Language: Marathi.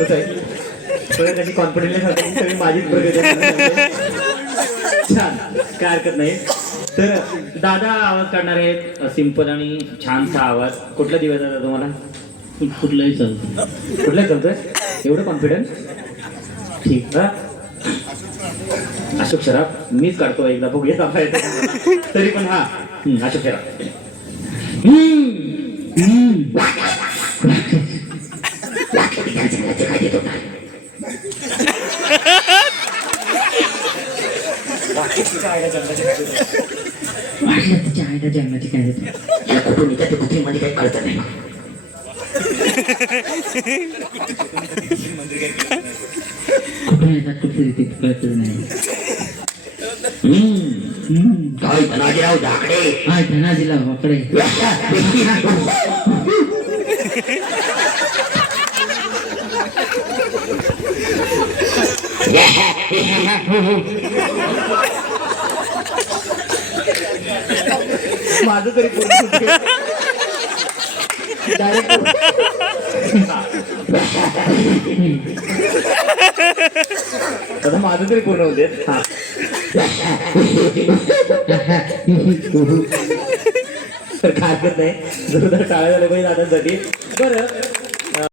कसं आहे सगळं त्याची कॉन्फिडन्स होती सगळी माझीच प्रगती छान काय हरकत नाही. तर दादा आवाज काढणार आहेत सिंपल आणि छानसा आवाज. कुठला दिवस दादा तुम्हाला? कुठलाही चालतं. कुठलाही चालतोय एवढं कॉन्फिडन्स? ठीक आहे. अशोक शराब मीच काढतो एकदा बघूया आता येतो तरी पण हा अशोक शराब. वाटलं तिच्या आईला जन्माची काय देतो याला कुठून येतात ते कुठे काही कळत नाही. कुठून येतात कुठे ते कळतच नाही. काय धनाजीराव धाकडे हा धनाजीला वाकडे. माझं तरी आता माझं तरी पूर्ण होते. हा तर काय हरकत नाही जोरदार टाळ्या झाल्या पाहिजे दादांसाठी. बरं